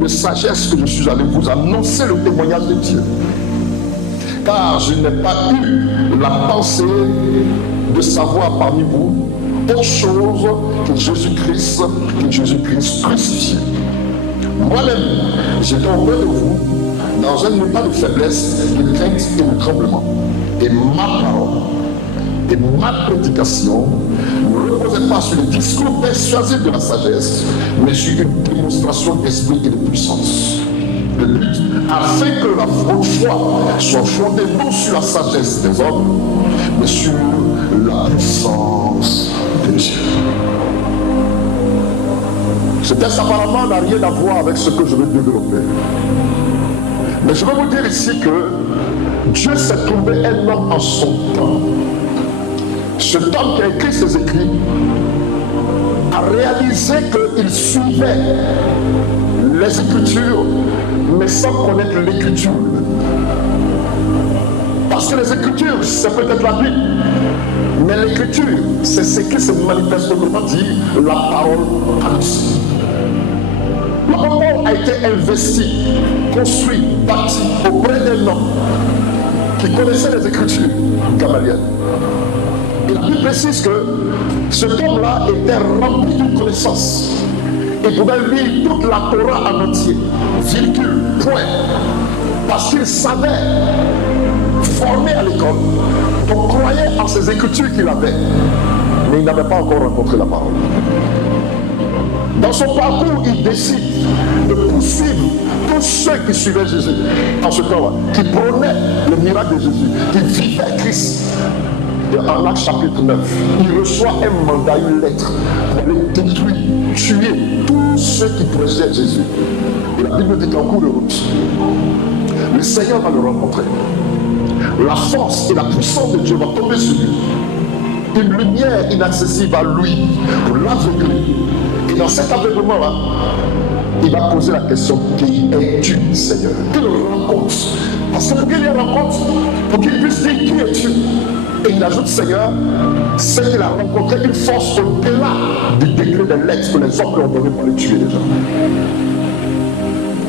de sagesse que je suis allé vous annoncer le témoignage de Dieu. Car je n'ai pas eu la pensée de savoir parmi vous autre chose que Jésus-Christ crucifié. Moi-même, j'étais auprès de vous dans un état de faiblesse, de crainte et de tremblement. Et ma parole et ma prédication ne reposaient pas sur le discours persuasif de la sagesse, mais sur une démonstration d'esprit et de puissance. Le but, afin que votre foi soit fondée non sur la sagesse des hommes, mais sur la puissance de Dieu. Ce texte apparemment n'a rien à voir avec ce que je veux développer. Mais je veux vous dire ici que Dieu s'est trouvé un homme en son temps. Cet homme qui a écrit ses écrits a réalisé qu'il suivait les Écritures, mais sans connaître l'Écriture. Parce que les Écritures, c'est peut-être la Bible, mais l'Écriture, c'est ce qui se manifeste, autrement dit, la parole annoncée. L'apôtre Paul a été investi, construit, bâti auprès d'un homme qui connaissait les Écritures, Gamaliel. Et la Bible précise que cet homme-là était rempli d'une connaissance. Il pouvait lire toute la Torah en entier, virgule, point. Parce qu'il savait, formé à l'école, donc croyait en ces écritures qu'il avait, mais il n'avait pas encore rencontré la parole. Dans son parcours, il décide de poursuivre tous ceux qui suivaient Jésus en ce temps-là, qui prônaient le miracle de Jésus, qui vivaient Christ. Et en Actes chapitre 9, il reçoit un mandat, une lettre pour aller détruire, tuer tous ceux qui prêchaient Jésus. Et la Bible dit qu'en cours de route, le Seigneur va le rencontrer. La force et la puissance de Dieu va tomber sur lui. Une lumière inaccessible à lui pour l'aveugler. Et dans cet aveuglement-là, il va poser la question: qui es-tu, Seigneur? Qu'il rencontre. Parce que pour qu'il y ait rencontre, pour qu'il puisse dire qui es-tu. Et il ajoute: Seigneur, c'est qu'il a rencontré une force au-delà du degré des lettres que les hommes lui ont donné pour les tuer déjà.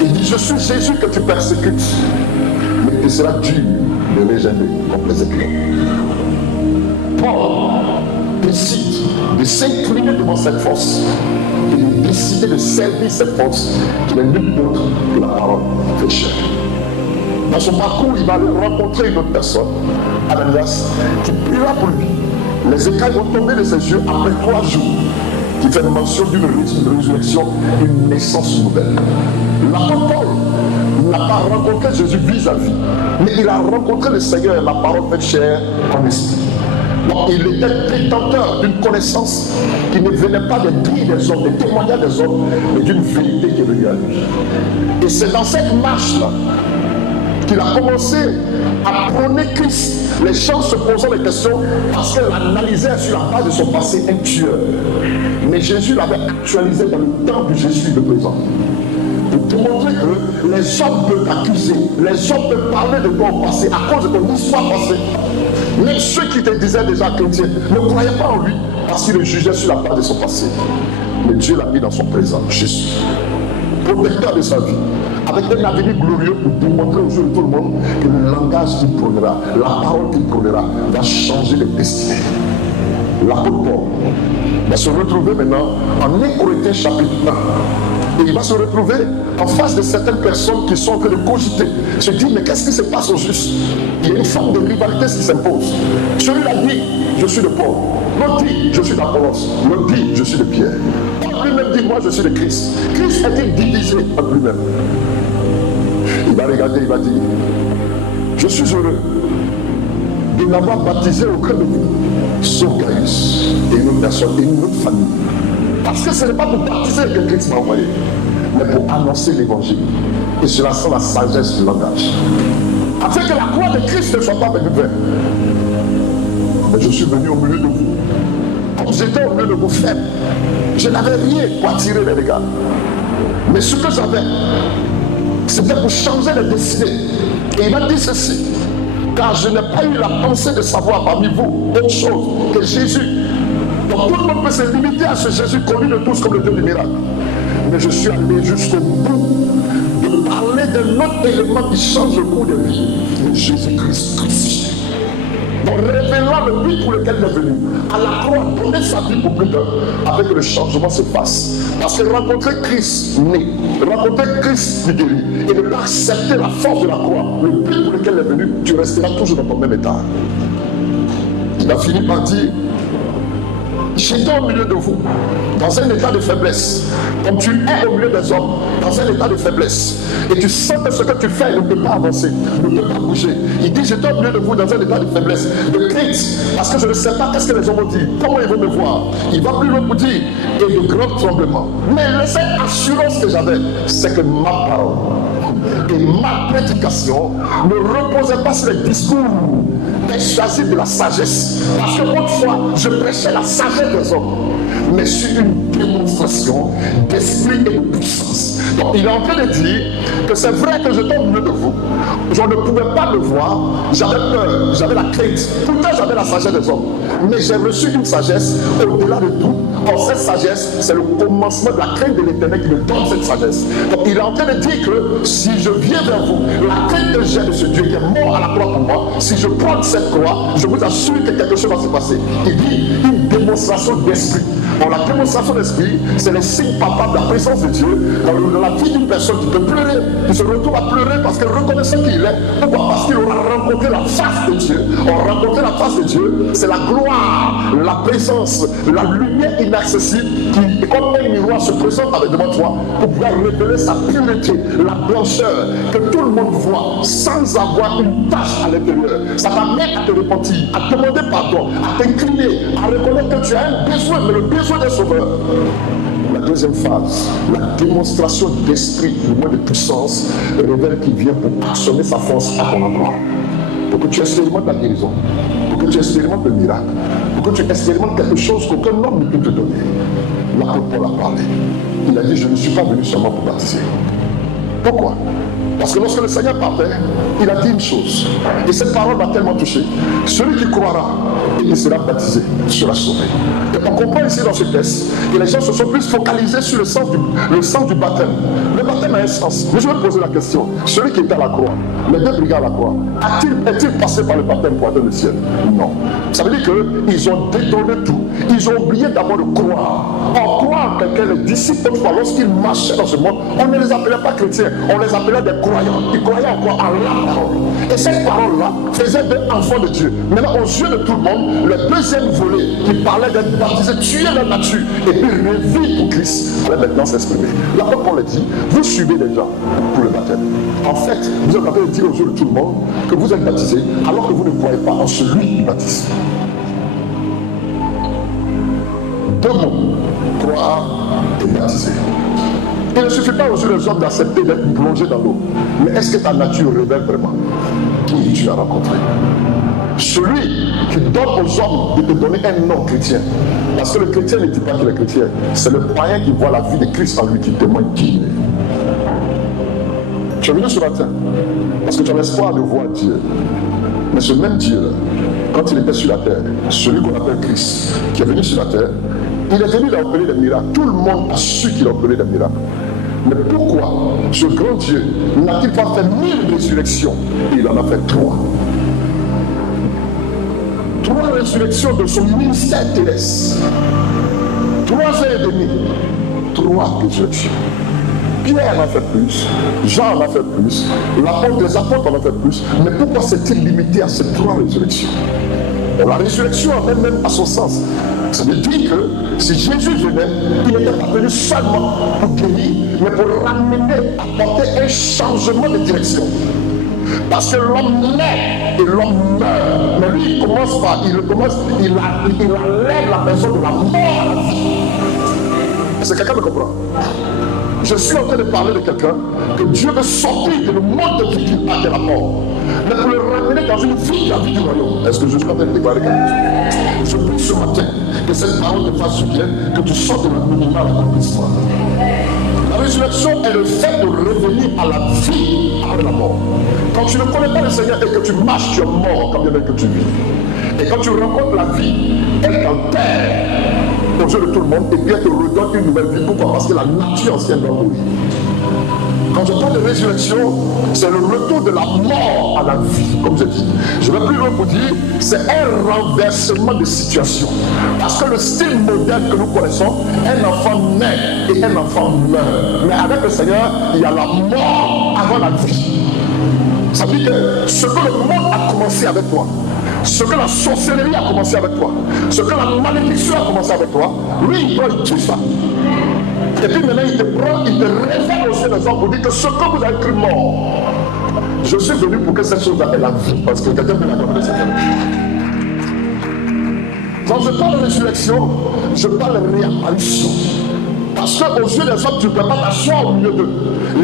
Il dit: je suis Jésus que tu persécutes. Mais il sera dur de régénérer comme les écrits. Paul décide de s'incliner devant cette force et de décider de servir cette force qui n'est nulle autre que la parole fait chair. Dans son parcours, il va aller rencontrer une autre personne, Ananias, qui priera pour lui. Les écailles vont tomber de ses yeux après 3 jours, qui fait mention d'une résurrection, d'une naissance nouvelle. L'apôtre Paul n'a pas rencontré Jésus vis-à-vis, mais il a rencontré le Seigneur et la parole faite chair en esprit. Donc il était détenteur d'une connaissance qui ne venait pas des cris des hommes, des témoignages des hommes, mais d'une vérité qui est venue à lui. Et c'est dans cette marche-là qu'il a commencé à prôner Christ. Les gens se posant des questions parce qu'elle analysait sur la base de son passé un tueur. Mais Jésus l'avait actualisé dans le temps de Jésus le présent. Pour démontrer que les hommes peuvent accuser, les hommes peuvent parler de toi au passé à cause de ton histoire passée. Même ceux qui te disaient déjà chrétien ne croyaient pas en lui parce qu'ils le jugeaient sur la base de son passé. Mais Dieu l'a mis dans son présent, Jésus, protecteur de sa vie, avec un avenir glorieux pour démontrer aux yeux de tout le monde que le langage qu'il prônera, la parole qu'il prônera va changer les destinées. L'apôtre Paul va se retrouver maintenant en 1 Corinthiens chapitre 1. Et il va se retrouver en face de certaines personnes qui sont en train de cogiter, se dire: mais qu'est-ce qui se passe au juste? Il y a une forme de rivalité qui s'impose. Celui-là dit: je suis de Paul. L'autre dit: je suis d'Apollos. L'autre dit: je suis de Pierre. Paul lui-même dit: moi je suis de Christ. Christ est-il divisé en lui-même? Il va regarder, il va dire: je suis heureux de n'avoir baptisé aucun de vous, sauf Gaius et une autre personne et une autre famille. Parce que ce n'est pas pour baptiser que Christ m'a envoyé, mais pour annoncer l'évangile. Et cela sans la sagesse du langage. Afin que la croix de Christ ne soit pas perdue. Mais je suis venu au milieu de vous. Comme j'étais au milieu de vous faibles, je n'avais rien pour attirer les regards. Mais ce que j'avais, c'était pour changer les destinées. Et il m'a dit ceci: car je n'ai pas eu la pensée de savoir parmi vous autre chose que Jésus. Donc tout le monde peut se limiter à ce Jésus connu de tous comme le Dieu du miracle. Mais je suis allé jusqu'au bout un autre élément qui change le cours de vie. Jésus-Christ crucifié. Donc révélant le but pour lequel il est venu, à la croix, donner sa vie pour plus d'un, avec que le changement se fasse. Parce que rencontrer Christ né, rencontrer Christ qui guérit, et ne pas accepter la force de la croix, le but pour lequel il est venu, tu resteras toujours dans ton même état. Il a fini par dire, j'étais au milieu de vous, dans un état de faiblesse, comme tu es au milieu des hommes, dans un état de faiblesse, et tu sens que ce que tu fais ne peut pas avancer, ne peut pas bouger. Il dit, j'étais au milieu de vous dans un état de faiblesse, de crainte, parce que je ne sais pas qu'est-ce que les hommes vont dire, comment ils vont me voir. Il va plus loin pour dire, et de grands tremblements. Mais la seule assurance que j'avais, c'est que ma parole et ma prédication ne reposaient pas sur les discours persuasifs de la sagesse. Parce que autrefois, je prêchais la sagesse des hommes, mais sur une démonstration d'esprit et de puissance. Donc il est en train de dire que c'est vrai que j'étais au milieu de vous, je ne pouvais pas le voir, j'avais peur, j'avais la crainte, pourtant j'avais la sagesse des hommes, mais j'ai reçu une sagesse au-delà de tout. Or cette sagesse, c'est le commencement de la crainte de l'Éternel qui me donne cette sagesse. Donc il est en train de dire que si je viens vers vous, la crainte que j'ai de ce Dieu qui est mort à la croix pour moi, si je prends cette croix, je vous assure que quelque chose va se passer. Il dit une démonstration d'esprit. Bon, la démonstration d'esprit, c'est le signe palpable de la présence de Dieu dans la vie d'une personne qui peut pleurer, qui se retrouve à pleurer parce qu'elle reconnaissant qui il est, ou parce qu'il aura rencontré la face de Dieu. Or, rencontrer la face de Dieu, c'est la gloire, la présence, la lumière inaccessible qui, comme un miroir, se présente avec devant toi pour pouvoir révéler sa pureté, la blancheur, que tout le monde voit sans avoir une tache à l'intérieur. Ça t'amène à te repentir, à demander pardon, à t'incliner, à reconnaître que tu as un besoin, mais le besoin d'un sauveur. La deuxième phase, la démonstration d'esprit, du moins de puissance, révèle qu'il vient pour actionner sa force à ton endroit. Pour que tu expérimentes la guérison, pour que tu expérimentes le miracle, pour que tu expérimentes quelque chose qu'aucun homme ne peut te donner. L'apôtre Paul a parlé. Il a dit, je ne suis pas venu seulement pour baptiser. Pourquoi? Parce que lorsque le Seigneur partait, il a dit une chose. Et cette parole m'a tellement touché. Celui qui croira et qui sera baptisé sera sauvé. Et on comprend ici dans ce texte que les gens se sont plus focalisés sur le sens du baptême. Le baptême a un sens. Mais je vais poser la question. Celui qui était à la croix, les deux brigands à la croix, est-il passé par le baptême pour atteindre le ciel? Non. Ça veut dire qu'ils ont détourné tout. Ils ont oublié d'abord de croire. En croire quelqu'un, les disciples, autrefois, lorsqu'ils marchaient dans ce monde, on ne les appelait pas chrétiens, on les appelait des croyants. Ils croyaient encore en la parole. Et cette parole-là faisait des enfants de Dieu. Maintenant, aux yeux de tout le monde, le deuxième volet qui parlait d'être baptisé, tuer la nature et puis revivre pour Christ, allait maintenant s'exprimer. L'apôtre Paul a dit, vous suivez les gens pour le baptême. En fait, vous êtes en train de dire aux yeux de tout le monde que vous êtes baptisés alors que vous ne croyez pas en celui qui baptise. Deux mots, croire et baptiser. Il ne suffit pas aux yeux des hommes d'accepter d'être plongé dans l'eau. Mais est-ce que ta nature révèle vraiment qui tu as rencontré? Celui qui donne aux hommes de te donner un nom chrétien. Parce que le chrétien ne dit pas qu'il est chrétien. C'est le païen qui voit la vie de Christ en lui qui témoigne qui il est. Tu es venu ce matin parce que tu as l'espoir de voir Dieu. Mais ce même Dieu-là, quand il était sur la terre, celui qu'on appelle Christ, qui est venu sur la terre, il est venu d'opérer des miracles. Tout le monde a su qu'il a opéré des miracles. Mais pourquoi ce grand Dieu n'a-t-il pas fait 1000 résurrections? Il en a fait 3. 3 résurrections de son ministère terrestre. 3 ans et demi. 3 résurrections. Pierre en a fait plus, Jean en a fait plus, les apôtres en ont fait plus. Mais pourquoi s'est-il limité à ces 3 résurrections? La résurrection en elle-même a son sens. Ça veut dire que si Jésus venait, il n'était pas venu seulement pour guérir, mais pour ramener, apporter un changement de direction. Parce que l'homme naît et l'homme meurt. Mais lui, il commence par, il enlève la personne de la mort à la vie. Est-ce que quelqu'un me comprend? Je suis en train de parler de quelqu'un que Dieu veut sortir de le monde de vie qu'il a de la mort, mais pour le ramener dans une vie, la vie du royaume. Est-ce que je suis en train de déclarer quelque chose? Je prie ce matin que cette parole te fasse du bien, que tu sortes de l'anonymat à l'accomplissement. La résurrection est le fait de revenir à la vie après la mort. Quand tu ne connais pas le Seigneur et que tu marches, tu es mort quand bien même que tu vis. Et quand tu rencontres la vie, elle t'enterre aux yeux de tout le monde et puis elle te redonne une nouvelle vie. Pourquoi? Parce que la nature ancienne doit mourir. Quand je parle de résurrection, c'est le retour de la mort à la vie, comme je dis. Je vais plus loin pour dire, c'est un renversement de situation. Parce que le style moderne que nous connaissons, un enfant naît et un enfant meurt. Mais avec le Seigneur, il y a la mort avant la vie. Ça veut dire que ce que le monde a commencé avec toi, ce que la sorcellerie a commencé avec toi, ce que la malédiction a commencé avec toi, lui, il prend tout ça. Et puis maintenant, il te prend, il te révèle aussi les hommes pour dire que ce que vous avez cru mort, je suis venu pour que cette chose-là ait la vie, parce que quelqu'un peut la connaître cette vie. Quand je parle de résurrection, je parle de réapparition. Parce qu'aux yeux des hommes, tu ne peux pas t'asseoir au milieu d'eux.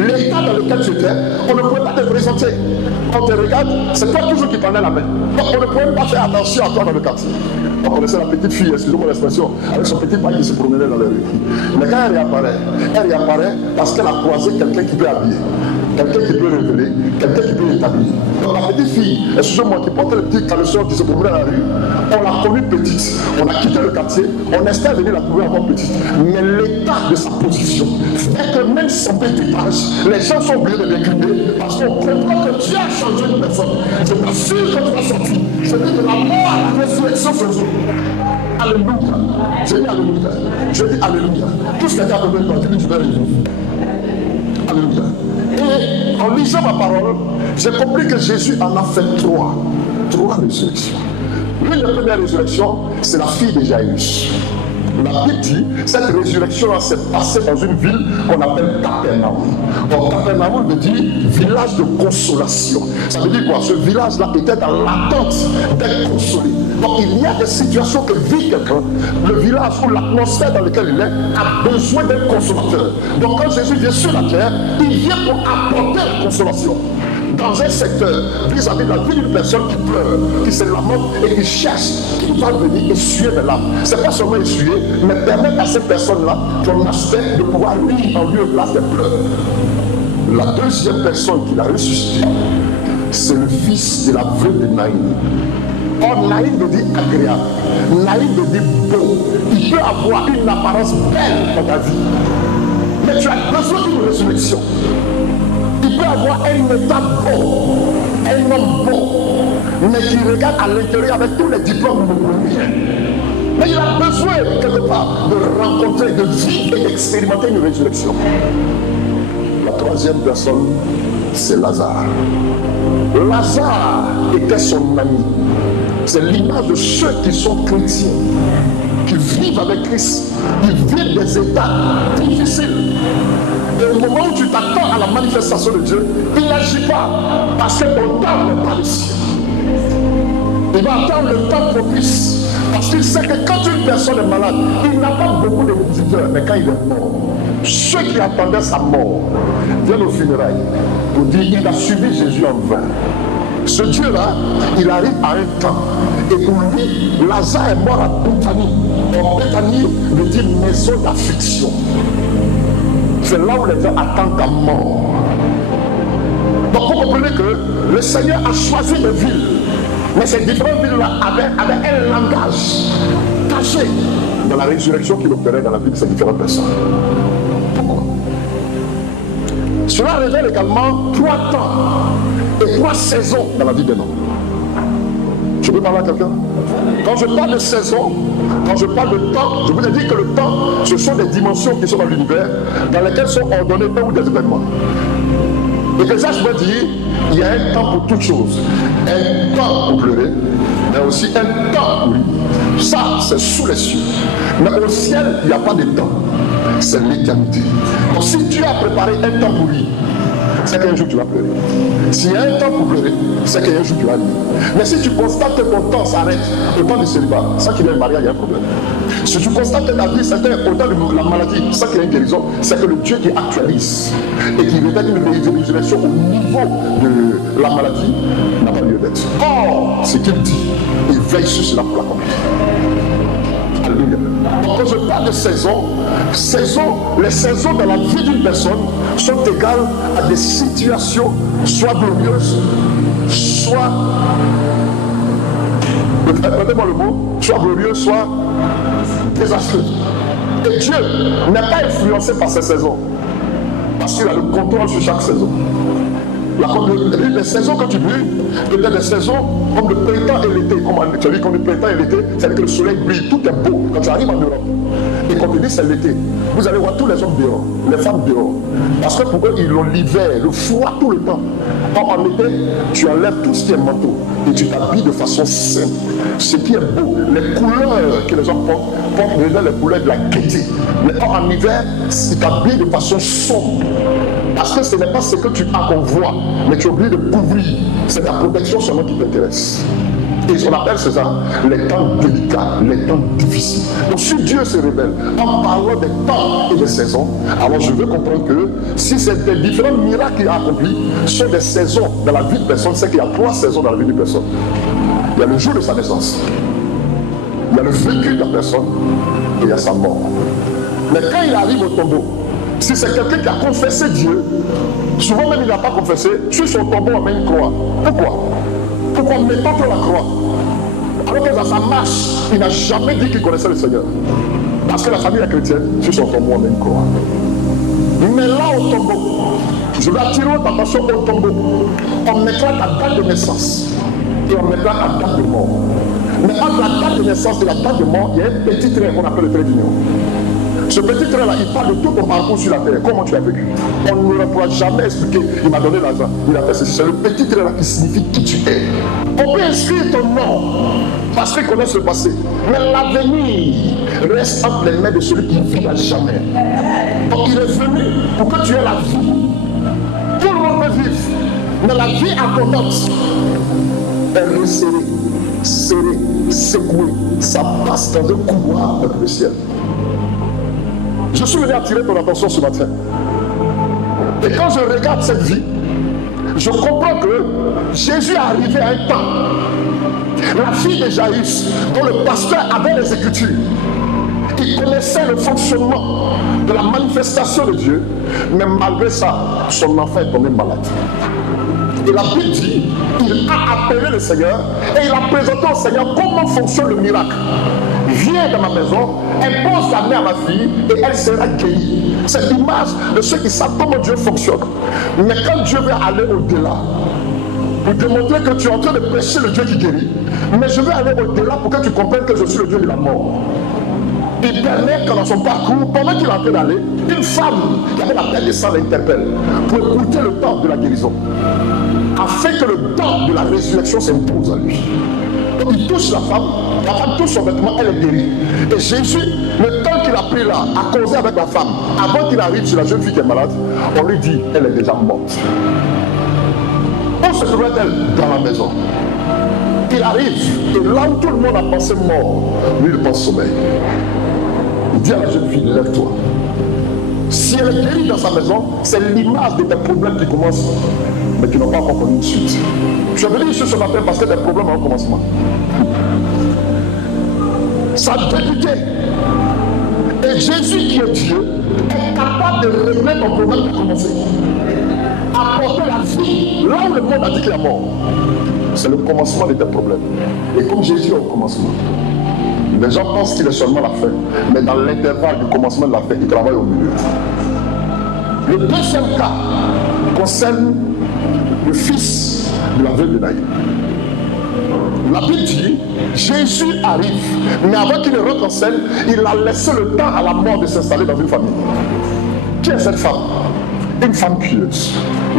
L'état dans lequel tu étais, on ne pouvait pas te présenter. Quand on te regarde, c'est toi toujours qui prenais la main. Donc on ne pouvait pas faire attention à toi dans le quartier. On connaissait la petite fille, excusez-moi l'expression, avec son petit paille qui se promenait dans les rues. Mais quand elle réapparaît parce qu'elle a croisé quelqu'un qui peut habiller, quelqu'un qui peut révéler, quelqu'un qui peut établir. Donc la petite fille, excusez-moi, qui portait le petit caleçon qui se promenait dans la rue, on l'a connue petite. On a quitté le quartier, on espère venir la trouver encore petite. Mais l'état de sa position fait que même son petit âge, les gens sont obligés de l'incliner parce qu'on comprend que Dieu a changé de personne. Je t'assure que tu vas sortir. Je dis de la mort à la résurrection ce jour. Alléluia. Je dis Alléluia. Je dis Alléluia. Tout ce qui a été appelé par Dieu, tu vas revivre. Alléluia. Et en lisant ma parole, j'ai compris que Jésus en a fait trois résurrections. L'une des premières résurrections, c'est la fille de Jaïrus. La Bible dit, cette résurrection s'est passée dans une ville qu'on appelle Capernaum. Donc Capernaum veut dire village de consolation. Ça veut dire quoi? Ce village-là était dans l'attente d'être consolé. Donc il y a des situations que vit quelqu'un, le village ou l'atmosphère dans laquelle il est a besoin d'un consolateur. Donc quand Jésus vient sur la terre, il vient pour apporter la consolation. Dans un secteur, vis-à-vis de la vie d'une personne qui pleure, qui se lamente et qui cherche, qui va venir essuyer des larmes. Ce n'est pas seulement essuyer, mais permettre à cette personne-là, ton aspect, de pouvoir lire en lieu de place des pleurs. La deuxième personne qu'il a ressuscité, c'est le fils de la veuve de Naïm. Or, Naïm veut dire agréable, Naïm veut dire beau. Il peut avoir une apparence belle dans ta vie, mais tu as besoin d'une résurrection. Il peut avoir un état beau, un homme beau, mais qui regarde à l'intérieur avec tous les diplômes de l'Union. Mais il a besoin, quelque part, de rencontrer, de vivre et d'expérimenter une résurrection. La troisième personne, c'est Lazare. Lazare était son ami. C'est l'image de ceux qui sont chrétiens, qui vivent avec Christ, qui vivent des états difficiles. Et au moment où tu t'attends à la manifestation de Dieu, il n'agit pas parce que ton temps n'est pas le sien. Il va attendre le temps propice parce qu'il sait que quand une personne est malade, il n'a pas beaucoup de visiteurs, mais quand il est mort, ceux qui attendaient sa mort viennent aux funérailles pour dire qu'il a suivi Jésus en vain. Ce Dieu-là, il arrive à un temps. Et pour lui, Lazare est mort à Béthanie. Donc Béthanie veut dire maison d'affliction. C'est là où les gens attendent ta mort. Donc vous comprenez que le Seigneur a choisi des villes. Mais ces différentes villes-là avaient un langage caché dans la résurrection qu'il opérait dans la vie de ces différentes personnes. Pourquoi? Cela révèle également 3 temps et 3 saisons dans la vie d'un homme. Je peux parler à quelqu'un? Quand je parle de saison, quand je parle de temps, je vous ai dit que le temps, ce sont des dimensions qui sont dans l'univers, dans lesquelles sont ordonnés un ou des événements. Et que ça, je veux dire, il y a un temps pour toutes choses. Un temps pour pleurer, mais aussi un temps pour rire. Ça, c'est sous les cieux. Mais au ciel, il n'y a pas de temps. C'est l'éternité. Donc si Dieu a préparé un temps pour rire, c'est qu'un jour tu vas pleurer. S'il y a un temps pour pleurer, c'est qu'un jour tu vas rire. Mais si tu constates que ton temps s'arrête au temps du célibat, ça qu'il y a un mariage, il y a un problème. Si tu constates que ta vie s'arrête au temps de la maladie, ça qu'il y a une guérison, c'est que le Dieu qui actualise et qui révèle une résurrection au niveau de la maladie n'a pas lieu d'être. Or, ce qu'il dit, il veille sur cela pour l'accomplir. Alléluia. Donc quand je parle de saison, les saisons dans la vie d'une personne sont égales à des situations soit glorieuses, soit, répétez-moi le mot, soit glorieuses, soit désastreuses. Et Dieu n'est pas influencé par ces saisons. Parce qu'il a le contrôle sur chaque saison. Les saisons que tu vis, peut-être des saisons comme le printemps et l'été. Comme tu as dit, comme le printemps et l'été, c'est-à-dire que le soleil brille, tout est beau. Quand tu arrives en Europe, et qu'on te dit c'est l'été, vous allez voir tous les hommes dehors, les femmes dehors. Parce que pour eux, ils ont l'hiver, le froid tout le temps. Or, en été, tu enlèves tout ce qui est manteau et tu t'habilles de façon saine. Ce qui est beau, les couleurs que les hommes portent déjà les couleurs de la gaieté. Mais or, en hiver, ils t'habillent de façon sombre. Parce que ce n'est pas ce que tu as qu'on voit, mais tu es obligé de couvrir. C'est ta protection seulement qui t'intéresse. Et on appelle ça les temps délicats, les temps difficiles. Donc si Dieu se révèle en parlant des temps et des saisons, alors je veux comprendre que si c'est des différents miracles qu'il a accomplis sont des saisons dans la vie de personne, c'est qu'il y a 3 saisons dans la vie de personne. Il y a le jour de sa naissance, il y a le vécu de la personne et il y a sa mort. Mais quand il arrive au tombeau, si c'est quelqu'un qui a confessé Dieu, souvent même il n'a pas confessé, sur son tombeau on met une croix. Pourquoi mettons la croix? Alors que dans sa marche, il n'a jamais dit qu'il connaissait le Seigneur. Parce que la famille est chrétienne, sur son tombeau on met une croix. Mais là au tombeau, je vais attirer votre attention au tombeau. On mettra ta date de naissance et on mettra ta date de mort. Mais entre la date de naissance et la date de mort, il y a un petit trait qu'on appelle le trait d'union. Ce petit trait-là, il parle de tout ton parcours sur la terre, comment tu as vécu. On ne pourra jamais expliquer, il m'a donné l'argent, il a fait ceci. C'est le petit trait-là qui signifie qui tu es. On peut inscrire ton nom, parce qu'ils connaissent le passé. Mais l'avenir reste entre les mains de celui qui vit à jamais. Donc il est venu pour que tu aies la vie. Tout le monde peut vivre, mais la vie abondante est resserrée, serrée, secouée. Ça passe dans un couloir vers le ciel. Je suis venu attirer ton attention ce matin. Et quand je regarde cette vie, je comprends que Jésus est arrivé à un temps. La fille de Jaïrus, dont le pasteur avait les Écritures, il connaissait le fonctionnement de la manifestation de Dieu, mais malgré ça, son enfant est tombé malade. Et la Bible dit, il a appelé le Seigneur et il a présenté au Seigneur comment fonctionne le miracle. Viens dans ma maison, impose ta main à ma fille et elle sera guérie. C'est l'image de ceux qui savent comment Dieu fonctionne. Mais quand Dieu veut aller au-delà, pour démontrer que tu es en train de prêcher le Dieu qui guérit, mais je veux aller au-delà pour que tu comprennes que je suis le Dieu de la mort. Il permet que dans son parcours, pendant qu'il est en train d'aller, une femme qui avait la tête de sang l'interpelle pour écouter le temps de la guérison, afin que le temps de la résurrection s'impose à lui. Donc il touche la femme touche son vêtement, elle est guérie. Et Jésus, le temps qu'il a pris là, a causé avec la femme, avant qu'il arrive sur la jeune fille qui est malade, on lui dit, elle est déjà morte. Où se trouvait-elle? Dans la maison. Il arrive, et là où tout le monde a pensé mort, lui il pense sommeil. Il dit à la jeune fille, lève-toi. Si elle est guérie dans sa maison, c'est l'image de tes problèmes qui commencent, mais qui n'ont pas encore connu une suite. Je suis venu ici ce matin parce que des problèmes ont un commencement. Ça a débuté. Et Jésus qui est Dieu est capable de régler ton problème qui a commencé. Apporter la vie là où le monde a dit qu'il est mort. C'est le commencement de tes problèmes. Et comme Jésus est au commencement, les gens pensent qu'il est seulement la fin. Mais dans l'intervalle du commencement de la fin, il travaille au milieu. Le deuxième cas concerne le fils de la veuve de Naïm. La Bible dit, Jésus arrive, mais avant qu'il ne rentre en scène, il a laissé le temps à la mort de s'installer dans une famille. Qui est cette femme? Une femme pieuse.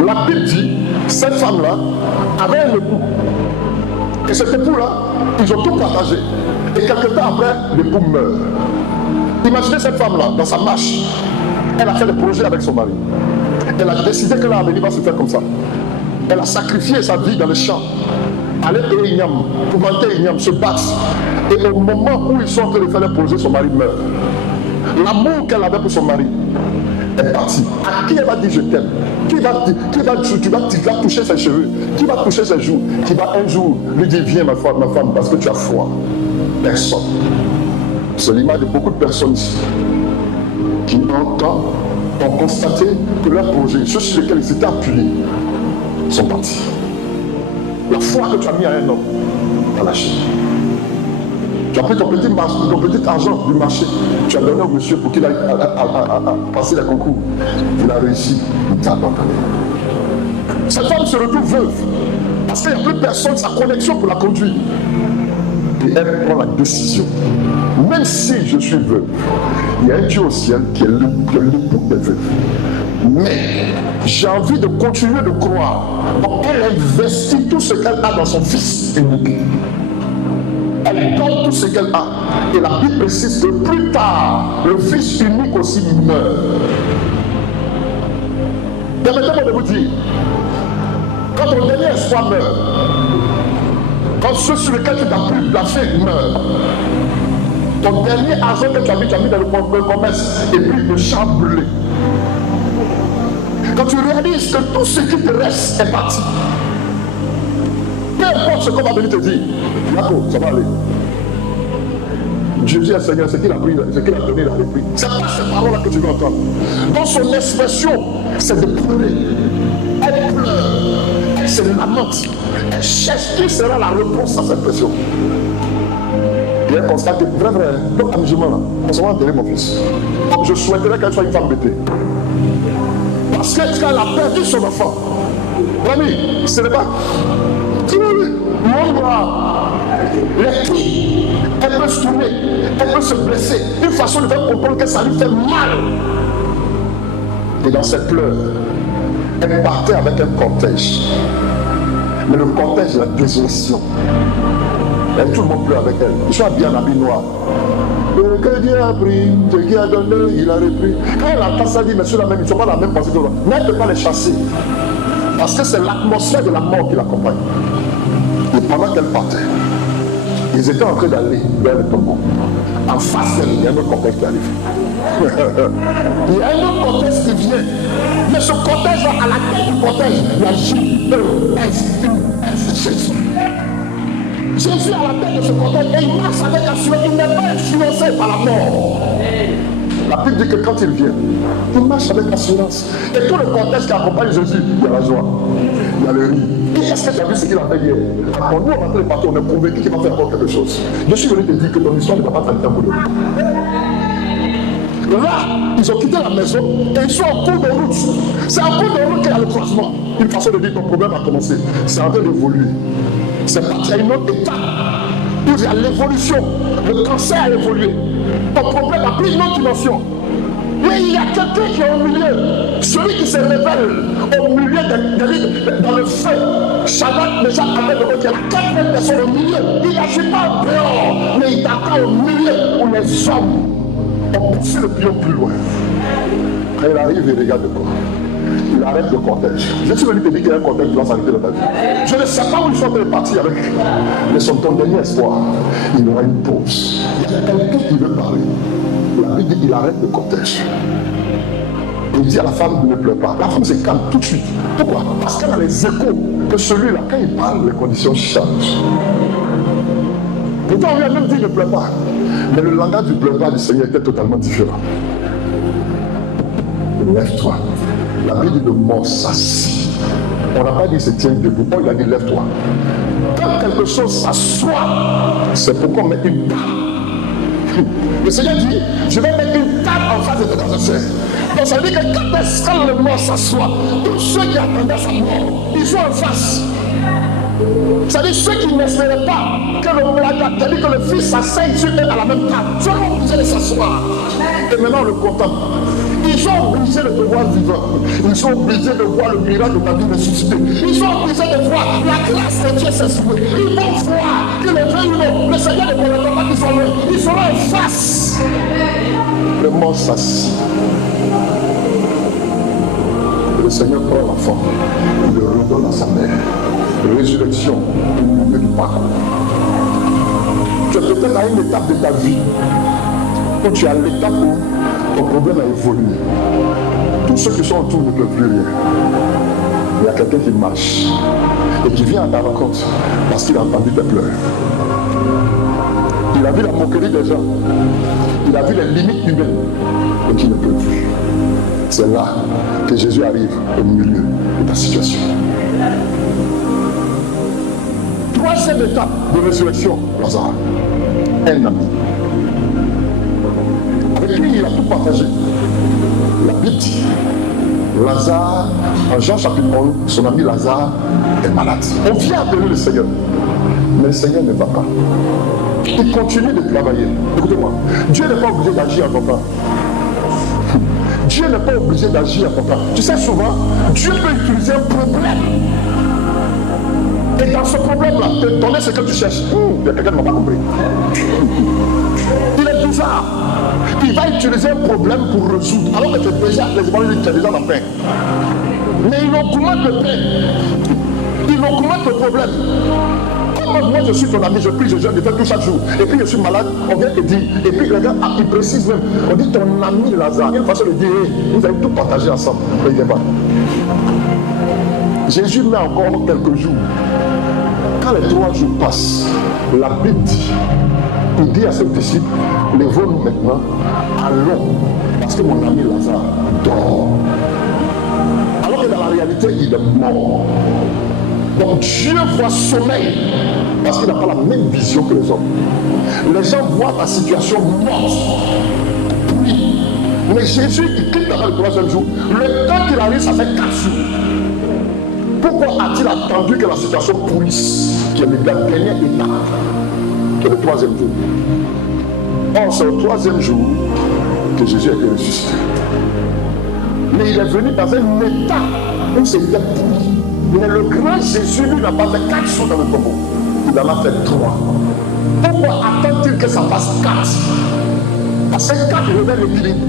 La Bible dit, cette femme-là avait un époux. Et cet époux-là, ils ont tout partagé. Et quelque temps après, l'époux meurt. Imaginez cette femme-là, dans sa marche, elle a fait le projet avec son mari. Elle a décidé que l'avenir va se faire comme ça. Elle a sacrifié sa vie dans le champ. Aller au Ignam, pour monter Ignam, se battre. Et au moment où ils sont en train de faire le projet, son mari meurt. L'amour qu'elle avait pour son mari est parti. À qui elle va dire je t'aime? Tu vas toucher ses cheveux? Qui va toucher ses joues? Qui va un jour lui dire viens ma femme parce que tu as froid? Personne. C'est l'image de beaucoup de personnes ici qui ont constaté que leurs projets, ceux sur lesquels ils s'étaient appuyés, sont partis. La foi que tu as mis à un homme, t'as lâché. Tu as pris ton petit argent du marché, tu as donné au monsieur pour qu'il aille passer les concours. Il a réussi, il t'a abandonné. Cette femme se retrouve veuve parce qu'il n'y a plus personne, sa connexion pour la conduire. Et elle prend la décision. Même si je suis veuve, il y a un Dieu au ciel qui est l'époux des veuves. Mais j'ai envie de continuer de croire. Donc elle investit tout ce qu'elle a dans son fils unique. Elle donne tout ce qu'elle a. Et la Bible précise que plus tard, le fils unique aussi meurt. Permettez-moi de vous dire, quand ton dernier espoir meurt, quand ceux sur lesquels tu n'as plus placé meurent, ton dernier argent que tu as mis dans le commerce et puis le champ brûlé. Quand tu réalises que tout ce qui te reste est parti, peu importe ce qu'on va venir te dire, Jacob, ça va aller. Dieu dit à Seigneur, ce qu'il a pris, ce qu'il a donné, il a repris. Ce n'est pas ces paroles-là que tu veux entendre. Dans son expression, c'est de pleurer. Elle pleure, elle se lamente, elle cherche qui sera la réponse à cette pression. Et elle constate que, vrai, donc amusement là, on se va enterrer mon fils. Je souhaiterais qu'elle soit une femme bêtée. Parce qu'elle a perdu son enfant. L'ami, ce n'est pas. Mon bras, les pieds, elle peut se tourner, elle peut se blesser. Une façon de faire comprendre que ça lui fait mal. Et dans cette pleure, elle partait avec un cortège. Mais le cortège de la désolation. Et tout le monde pleure avec elle. Ils sont habillés en habit noir. Que Dieu a pris, ce qu'il a donné, il a repris. Quand elle entend ça, dit, mais ceux-là même, ils ne sont pas dans la même pensée que toi. Mais elle ne peut pas les chasser. Parce que c'est l'atmosphère de la mort qui l'accompagne. Et pendant qu'elle partait, ils étaient en train d'aller vers le tombeau. En face d'elle, il y a un autre cortège qui arrive. Il y a un autre cortège qui vient. Mais ce cortège, à la tête du cortège, il y a Jésus. Jésus à la tête de ce cortège et il marche avec assurance, il n'est pas influencé par la mort. La Bible dit que quand il vient, il marche avec assurance. Et tout le cortège qui accompagne Jésus, il y a la joie, il y a le rire. Et est-ce que tu as vu ce qu'il a fait hier? Quand nous on entend les partout, on est convaincu qu'il va faire encore quelque chose. Je suis venu te dire que ton histoire ne va pas faire un boulot. Là, ils ont quitté la maison et ils sont en cours de route. C'est en cours de route qu'il y a le croisement. Une façon de dire ton problème a commencé. C'est en train d'évoluer. C'est parti à une autre étape où il y a l'évolution. Le cancer a évolué. Ton problème a pris une autre dimension. Mais il y a quelqu'un qui est au milieu. Celui qui se révèle au milieu dans le feu. Shabbat déjà avec le qui a la quatrième personne au milieu. Il n'agit pas en dehors, mais il t'attend au milieu où les hommes ont poussé le pion plus loin. Quand il arrive, il regarde quoi? Il arrête le cortège. Je suis venu te dire qu'il y a un cortège qui va s'arrêter dans ta vie. Je ne sais pas où ils sont en train de partir avec. Mais son ton dernier espoir, il aura une pause. Il y a quelqu'un qui veut parler. La Bible dit qu'il arrête le cortège. Il dit à la femme, ne pleure pas. La femme se calme tout de suite. Pourquoi? Parce qu'elle a les échos que celui-là, quand il parle, les conditions changent. Pourtant, on lui a même dit ne pleure pas. Mais le langage du pleurement du Seigneur était totalement différent. Lève-toi. La Bible dit de mort s'assit. On n'a pas dit se tient debout. Il a dit lève-toi. Quand quelque chose s'assoit, c'est pourquoi on met une table. Le Seigneur dit, je vais mettre une table en face de ton adversaire. Donc ça veut dire que quand le mort s'assoit, tous ceux qui attendaient sa mort, ils sont en face. C'est-à-dire ceux qui n'espéraient pas que le Fils s'asseye sur eux à la même table. Ils sont obligés de s'asseoir. Et maintenant on le contemple. Ils sont obligés de te voir vivant. Ils sont obligés de voir le miracle de ta vie ressuscité. Ils sont obligés de voir la grâce de Dieu s'exprimer. Ils vont voir que le vrai humain, le Seigneur ne connaît pas qu'ils sont loin. Ils seront en face. Le mort s'assit. Le Seigneur prend l'enfant, il le redonne à sa mère. Résurrection au milieu du parcours. Tu es peut-être à une étape de ta vie où tu es à l'étape où ton problème a évolué. Tous ceux qui sont autour ne peuvent plus rien. Il y a quelqu'un qui marche et qui vient à ta rencontre parce qu'il a entendu tes pleurs. Il a vu la moquerie des gens. Il a vu les limites humaines et qui ne peut plus. C'est là que Jésus arrive au milieu de ta situation. Troisième étape de résurrection, Lazare. un ami. Avec lui, il a tout partagé. La Bible dit, Lazare, en Jean chapitre 11, son ami Lazare est malade. On vient appeler le Seigneur, mais le Seigneur ne va pas. Il continue de travailler. Écoutez-moi, Dieu n'est pas obligé d'agir en ton temps. Dieu n'est pas obligé d'agir en ton temps. Tu sais, souvent, Dieu peut utiliser un problème. Et dans ce problème-là, te donner ce que tu cherches. Il y a quelqu'un qui ne m'a pas compris. Il est bizarre. Il va utiliser un problème pour résoudre. Alors que tu es déjà, les évangiles, tu es déjà en pain. Mais il augmente le pain. Il augmente le problème. Comme moi je suis ton ami, je prie, je jeûne, je fais tout chaque jour. Et puis je suis malade, on vient te dire. Et puis le gars, il précise même. On dit ton ami Lazare. Une façon de dire, hey, vous allez tout partager ensemble. Mais il ne vient pas. Jésus met encore quelques jours. Quand les 3 jours passent, la Bible dit, il dit à ses disciples, lèvons-nous maintenant, allons, parce que mon ami Lazare dort. Alors que dans la réalité, il est mort. Donc Dieu voit sommeil, parce qu'il n'a pas la même vision que les hommes. Les gens voient ta situation morte. Oui. Mais Jésus, il quitte dans le 3e jour. Le temps qu'il arrive, ça fait 4 jours. Pourquoi a-t-il attendu que la situation pourrisse, qui est la dernière étape, que le 3e jour? Or, c'est au 3e jour que Jésus a été ressuscité. Mais il est venu dans un état où c'était pourri. Mais le grand Jésus, lui, n'a pas fait 4 jours dans le tombeau. Il en a fait 3. Pourquoi attend-il que ça fasse 4? Parce que 4 révèle l'équilibre.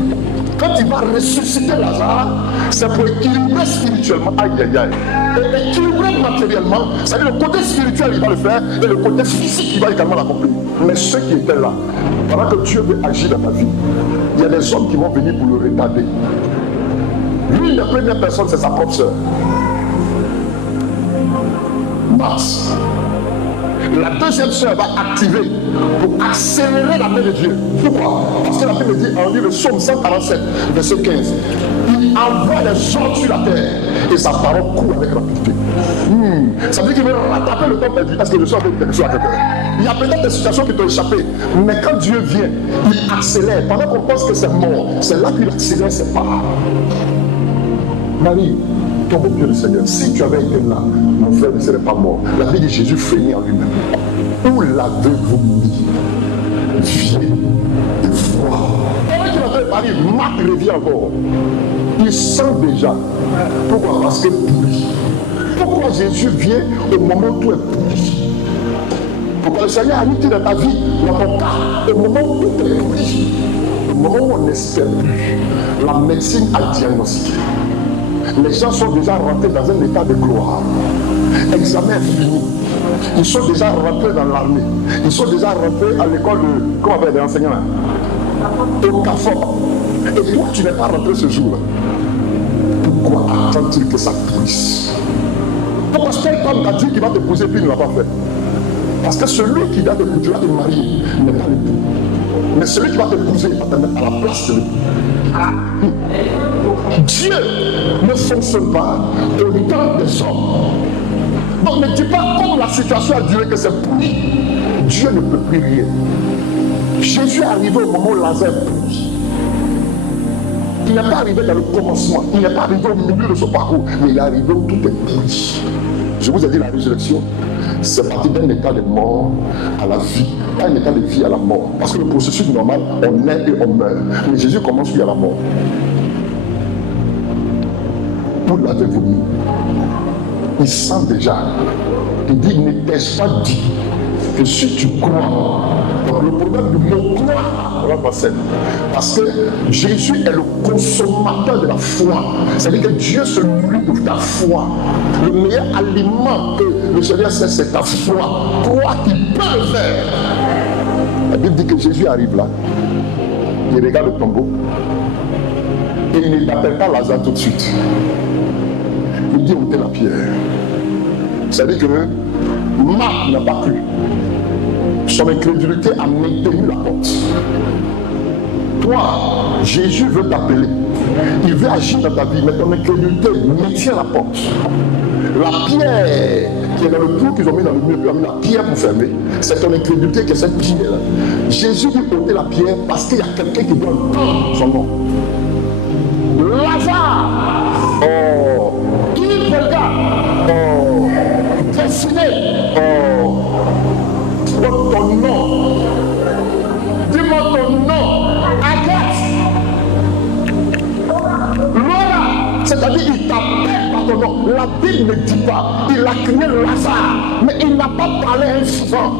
Quand il va ressusciter Lazare, c'est pour équilibrer spirituellement. Aïe, aïe, aïe. Et équilibrer matériellement, c'est-à-dire le côté spirituel, il va le faire, et le côté physique, il va également l'accomplir. Mais ceux qui étaient là, pendant que Dieu veut agir dans ta vie, il y a des hommes qui vont venir pour le retarder. Lui, la première personne, c'est sa propre sœur. Mars. La deuxième sœur va activer pour accélérer la main de Dieu. Pourquoi? Parce que la Bible dit, en le psaume 147, verset 15, il envoie les gens sur la terre et sa parole court avec rapidité. Ça veut dire qu'il veut rattraper le temps perdu. Est-ce que je suis en train de quelque chose à quelqu'un? Il y a peut-être des situations qui t'ont échappé, mais quand Dieu vient, il accélère. Pendant qu'on pense que c'est mort, c'est là qu'il accélère ses pas. Marie, ton beau Dieu le Seigneur, si tu avais été là, mon frère ne serait pas mort. La vie de Jésus frémit en lui-même. Où l'avez-vous mis? Viens et vois. Pendant qu'il avait parlé, Marc revient encore. Il sent déjà. Pourquoi? Parce que pourri. Pourquoi Jésus vient au moment où tout est pourri? Pourquoi le Seigneur arrive dans ta vie, dans ton cas, au moment où tout est pourri, au moment où on n'espère plus, la médecine a diagnostiqué. Les gens sont déjà rentrés dans un état de gloire. Examen fini. Ils sont déjà rentrés dans l'armée. Ils sont déjà rentrés à l'école de... Comment on appelle les enseignants là? Au CAFOR. Et toi, tu n'es pas rentré ce jour-là. Pourquoi attend-il que ça pourrisse? Pourquoi quel homme t'a dit qu'il va te poser puis il ne l'a pas fait? Parce que celui qui va te marier n'est pas l'époux. Mais celui qui va te poser va te mettre à la place de l'époux. Dieu ne fonctionne pas au temps des hommes. Donc ne dis pas comme la situation a duré que c'est pourri. Dieu ne peut plus rien. Jésus est arrivé au moment où Lazare est pourri. Il n'est pas arrivé dans le commencement, il n'est pas arrivé au milieu de son parcours, mais il est arrivé où tout est pourri. Je vous ai dit la résurrection, c'est parti d'un état de mort à la vie, pas un état de vie à la mort. Parce que le processus normal, on naît et on meurt. Mais Jésus commence lui à la mort. Où l'avez-vous mis? Il sent déjà. Il dit, n'était-ce pas dit que si tu crois, donc le problème du mot croire, on va passer. Parce que Jésus est le consommateur de la foi. C'est-à-dire que Dieu se nourrit de ta foi. Le meilleur aliment que le Seigneur sait, c'est ta foi. Crois qu'il peut le faire. La Bible dit que Jésus arrive là. Il regarde le tombeau. Et il ne t'appelle pas Lazare tout de suite. Il dit ôtez la pierre. C'est-à-dire que Marc n'a pas pu. Son incrédulité a maintenu la porte. Toi, Jésus veut t'appeler. Il veut agir dans ta vie, mais ton incrédulité maintient la porte. La pierre qui est dans le trou qu'ils ont mis dans le mur, ils ont mis la pierre pour fermer. C'est ton incrédulité qui est cette pierre-là. Jésus dit ôter la pierre parce qu'il y a quelqu'un qui doit entendre son nom. Lazare, oh, il regarde, oh, destiné, oh, donne ton nom, dis-moi ton nom, Agathe, Laura, c'est-à-dire il t'appelle par ton nom. La Bible ne dit pas, il a crié Lazare, mais il n'a pas parlé à un vivant.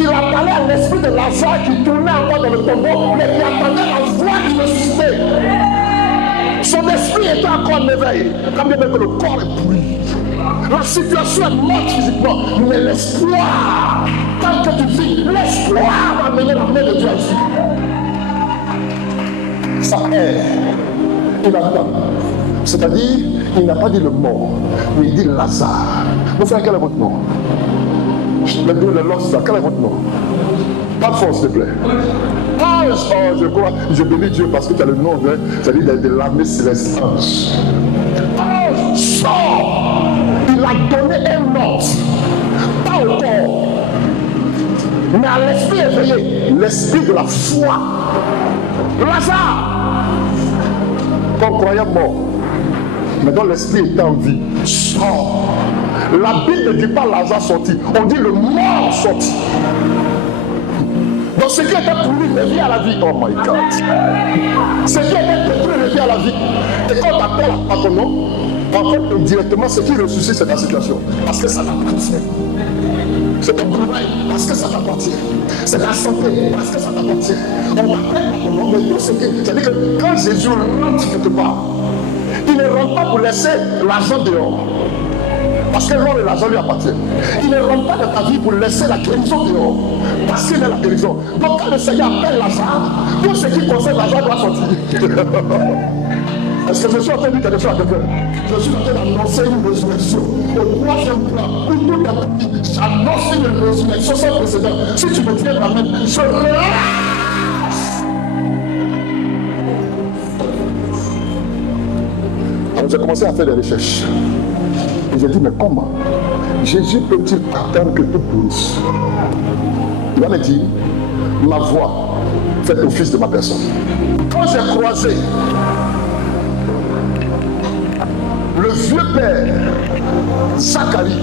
Il a parlé à l'esprit de Lazare qui tournait encore dans le tombeau, mais qui attendait la voix du ressuscité. Son esprit était encore en éveil, quand bien même que le corps est pourri. La situation est morte physiquement, mais l'espoir, tant que tu vis, l'espoir va mener la main de Dieu ici. Ça aide. Il attend. C'est-à-dire, il n'a pas dit le mort, mais il dit Lazare. Mon frère, quel est votre nom? Quel est votre nom? Pas de force, s'il te plaît. Je crois, je bénis Dieu parce que tu as le nom, c'est-à-dire de l'armée céleste. Sors! Il a donné un ordre, pas au corps, mais à l'esprit éveillé, l'esprit de la foi. Lazare, ton croyant mort, mais dont l'esprit est en vie, sort. La Bible ne dit pas Lazare sorti, on dit le mort sorti. Donc ce qui était pour lui revient à la vie. Oh my God. Ce qui était détruit revient à la vie. Et quand on t'appelle à ton nom, en fait, indirectement, ce qui ressuscite, c'est ta situation. Parce que ça t'appartient. C'est ton travail, parce que ça t'appartient. C'est ta santé, parce que ça t'appartient. On t'appelle à ton nom, mais tout ce qui... C'est-à-dire que quand Jésus rentre quelque part, il ne rentre pas pour laisser l'argent dehors. Parce que l'or et l'argent lui appartiennent. Il ne rentre pas dans ta vie pour laisser la guérison dehors. Parce qu'il est la guérison. Donc quand le Seigneur appelle Lazare, tout ce qui concerne l'argent doit sortir. Est-ce que je suis en train de dire quelque chose à quelqu'un? Je suis en train d'annoncer une résurrection. Au troisième plan, où tout est petit, j'annonce une résurrection sans précédent. Si tu me tiens la main, je relâche. Alors j'ai commencé à faire des recherches. Et j'ai dit, mais comment Jésus peut-il attendre que tout pourrisse? Il va me dire, ma voix fait office de ma personne. Quand j'ai croisé le vieux père Zacharie,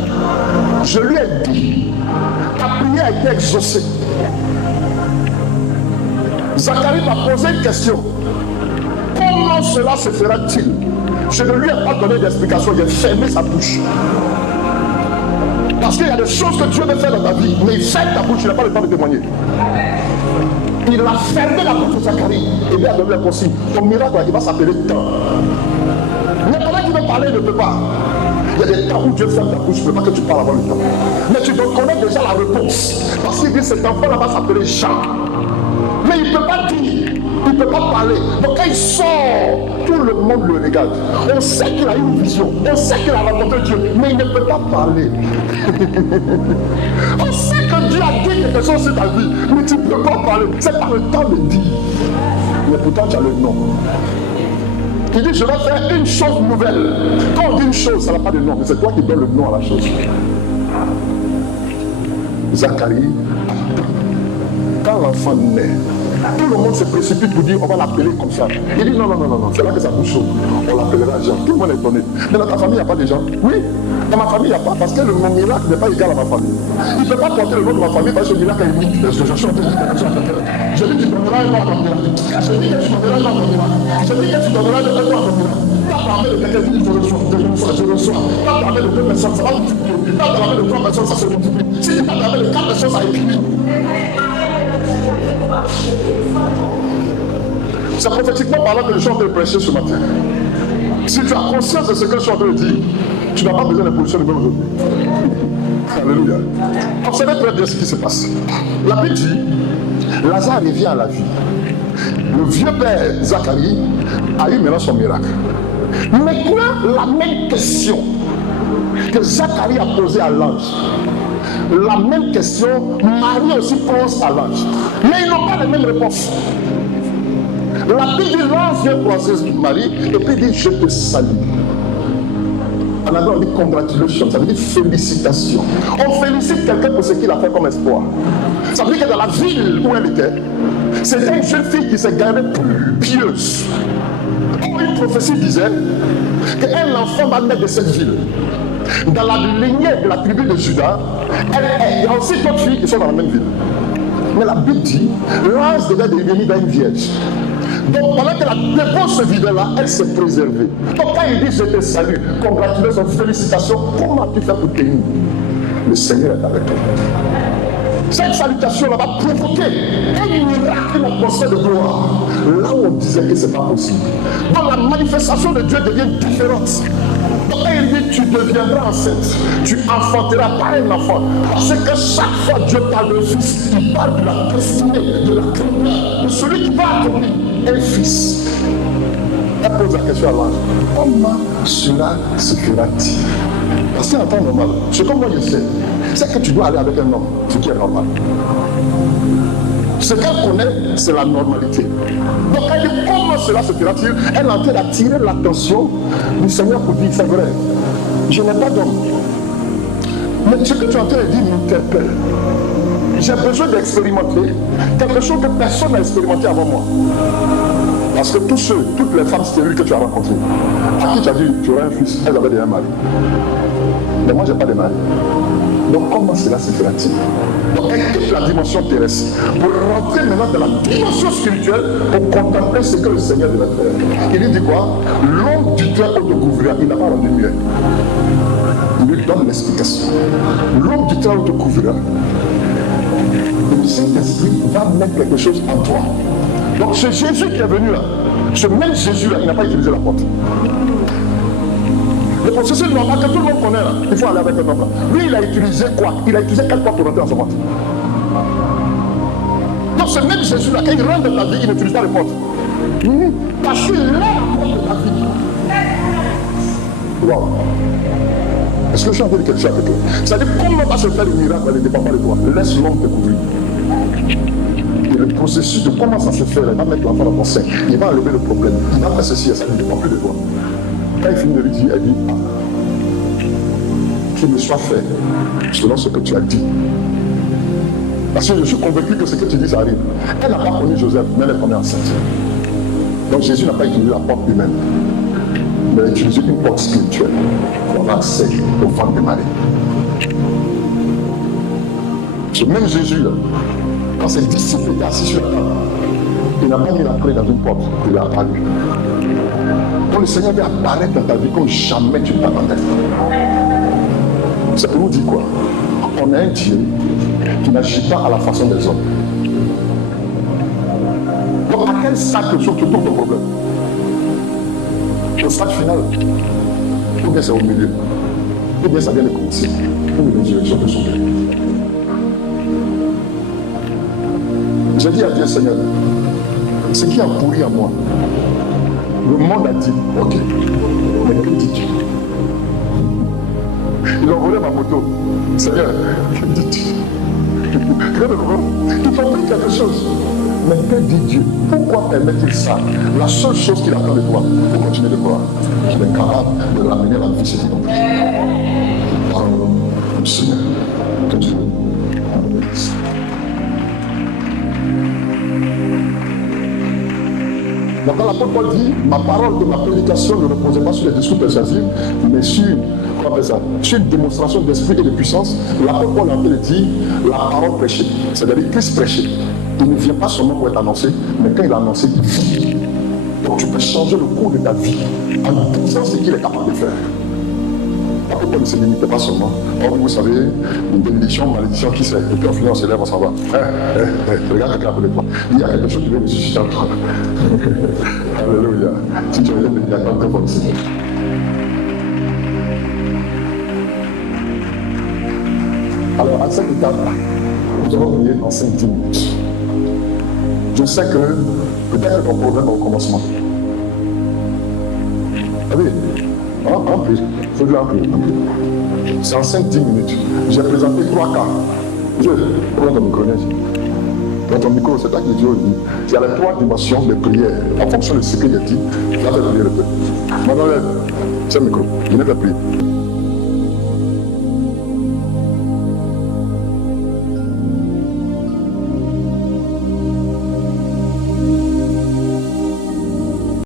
je lui ai dit, ta prière a été exaucée. Zacharie m'a posé une question. Comment cela se fera-t-il? Je ne lui ai pas donné d'explication, j'ai fermé sa bouche. Parce qu'il y a des choses que Dieu veut faire dans ta vie, mais il ferme ta bouche, il n'a pas le temps de témoigner. Il a fermé la bouche de Zacharie et lui a donné la consigne. Ton miracle, il va s'appeler temps. Mais pendant qu'il veut parler, il ne peut pas. Il y a des temps où Dieu ferme ta bouche, il ne veut pas que tu parles avant le temps. Mais tu dois connaître déjà la réponse. Parce qu'il dit cet enfant-là va s'appeler Jean. Mais il ne peut pas dire, il ne peut pas parler. Donc quand il sort, tout le monde le regarde. On sait qu'il a une vision, on sait qu'il a rencontré Dieu, mais il ne peut pas parler. On sait que Dieu a dit quelque chose sur ta vie, mais tu ne peux pas parler. C'est pas le temps de dire. Mais pourtant tu as le nom. Il dit, je vais faire une chose nouvelle. Quand on dit une chose, ça n'a pas de nom, mais c'est toi qui donnes le nom à la chose. Zacharie, quand l'enfant naît, tout le monde se précipite pour dire on va l'appeler comme ça. Il dit non, c'est là que ça bouge chaud. On l'appellera Jean. Tout le monde est étonné. Mais dans ta famille, il n'y a pas de Jean. Oui, dans ma famille, il n'y a pas, parce que mon miracle n'est pas égal à ma famille. Il ne peut pas porter le nom de ma famille parce que le miracle est unique. Parce que je suis en train de dire quelque chose à quelqu'un. Je dis tu donneras un nom à ton miracle. Je dis que tu donneras un nom à ton miracle. Je dis que tu donneras un nom à ton miracle. Pas parler de quelqu'un qui dit je reçois. Pas parler de 2 personnes, ça va multiplier. Pas parler de 3 personnes, ça se multiplie. Si tu pas parler de 4 personnes, ça équilibre. C'est prophétiquement parlant que je suis en train de prêcher ce matin. Si tu as conscience de ce que je suis en train de dire, tu n'as pas besoin de position de même aujourd'hui. Alléluia. Observez très bien ce qui se passe. La Bible dit, Lazare revient à la vie. Le vieux père Zacharie a eu maintenant son miracle. Maintenant, la même question que Zacharie a posée à l'ange, la même question, Marie aussi pose à l'ange. Mais ils n'ont pas les mêmes réponses. La Bible dit, l'ange vient croiser Marie et puis dit, je te salue. En anglais, on dit congratulations, ça veut dire félicitations. On félicite quelqu'un pour ce qu'il a fait comme espoir. Ça veut dire que dans la ville où elle était, c'était une jeune fille qui s'est gardée plus pieuse. Une prophétie disait qu'un enfant va naître de cette ville. Dans la lignée de la tribu de Juda, il y a aussi d'autres filles qui sont dans la même ville. Mais la Bible dit, l'ange devait devenir dans une vierge. Donc pendant que la dépose se vidait là, elle s'est préservée. Donc quand il dit je te salue, congratulations, félicitations, comment tu fais pour tenir? Le Seigneur est avec toi. Cette salutation-là va provoquer un miracle, une atmosphère de gloire. Là où on disait que ce n'est pas possible. Donc la manifestation de Dieu devient différente. Donc il dit tu deviendras enceinte, tu enfanteras pas un enfant. Parce que chaque fois Dieu parle de fils, il parle de la destinée, de la carrière, de celui qui va accomplir un fils. Elle pose la question à l'ange. Comment cela se fera-t-il? Parce qu'en temps normal, ce que moi je sais, c'est que tu dois aller avec un homme, ce qui est normal. Ce qu'elle connaît, c'est la normalité. Donc elle dit comment cela se fera-t-il? Elle est en train d'attirer l'attention du Seigneur pour dire c'est vrai, je n'ai pas d'homme. Mais ce que tu es en train de dire m'interpelle. J'ai besoin d'expérimenter quelque chose que personne n'a expérimenté avant moi. Parce que toutes les femmes stériles que tu as rencontrées, à qui tu as dit tu auras un fils, elles avaient déjà un mari. Mais moi, je n'ai pas de mari. Donc, comment cela se fera-t-il? Donc, elle quitte la dimension terrestre pour rentrer maintenant dans la dimension spirituelle pour contempler ce que le Seigneur devait faire. Il lui dit quoi? L'homme du Dieu autocouvrira, il n'a pas rendu mieux. Il lui donne l'explication. L'homme du Dieu autocouvrira. Le Saint-Esprit va mettre quelque chose en toi. Donc, ce Jésus qui est venu là, ce même Jésus-là, il n'a pas utilisé la porte. Le processus normal que tout le monde connaît là, il faut aller avec un homme. Lui, il a utilisé quoi? Il a utilisé quelle porte pour rentrer dans son ventre? Donc, ce même Jésus-là, quand il rentre dans ta vie, il n'utilise pas les portes. Parce qu'il est la porte de ta vie. Wow. Est-ce que je suis en train de dire quelque chose avec eux? C'est-à-dire, comment va se faire le miracle? Elle ne dépend pas de toi. Laisse l'homme te couvrir. Et le processus de comment ça se fait, il va mettre l'enfant dans ton sein. Il va enlever le problème. Il va faire ceci et ça ne dépend plus de toi. Quand il finit de lui dire, elle dit, qu'il me soit fait selon ce que tu as dit. Parce que je suis convaincu que ce que tu dis, ça arrive. Elle n'a pas connu Joseph, mais elle est tombée enceinte. Donc Jésus n'a pas utilisé la porte humaine, mais il a utilisé une porte spirituelle pour avoir accès au ventre de Marie. Ce même Jésus-là, quand ses disciples étaient assis sur la table, il n'a pas mis la clé dans une porte, il l'a apparu. Donc le Seigneur va apparaître dans ta vie comme jamais tu ne t'attendais. Ça nous dit quoi? On a un Dieu qui n'agit pas à la façon des hommes. Donc à quel stade que sont tous nos problèmes? Au stade final? Ou bien c'est au milieu? Ou bien ça vient de commencer? Ou les directions de son cœur? J'ai dit à Dieu, Seigneur, ce qui a pourri à moi, le monde a dit, ok, mais que dis-tu? Ils ont volé ma moto. Seigneur, que dis-tu? Ils ont pris quelque chose. Mais que dit Dieu? Pourquoi permet-il ça? La seule chose qu'il attend de toi, pour continuer de croire, qu'il est capable de ramener la vie, c'est qu'il compte. Pardon, Seigneur, que Dieu nous bénisse. Donc quand l'apôtre Paul dit, ma parole de ma prédication ne reposait pas sur les discours persuasifs, mais sur une démonstration d'esprit et de puissance, l'apôtre Paul est en train de dire la parole prêchée, c'est-à-dire Christ prêché. Il ne vient pas seulement pour être annoncé, mais quand il est annoncé, il vit. Donc tu peux changer le cours de ta vie en disant ce qu'il est capable de faire. L'apôtre Paul ne se limitait pas seulement. Or, vous savez, une bénédiction, une malédiction, qui sait? Et puis on finit, on s'élève, on s'en va. Regarde quelqu'un à côté de toi. Il y a quelque chose qui vient de susciter en toi. Alléluia. Si tu veux, il y a quelqu'un pour le Seigneur. Alors, à cette étape-là, nous allons prier en 5-10 minutes. Je sais que peut-être ton problème au commencement. Vous savez, on prie. Il faut lui en prier. C'est en 5-10 minutes. J'ai présenté 3 cas. Dieu, prends ton micro. Dans ton micro, c'est toi qui dis aujourd'hui. Il y a les 3 dimensions de prière. En fonction de ce qu'il a dit, tu vas faire prier le peuple. Maintenant, lève ce micro. Je ne vais pas prier.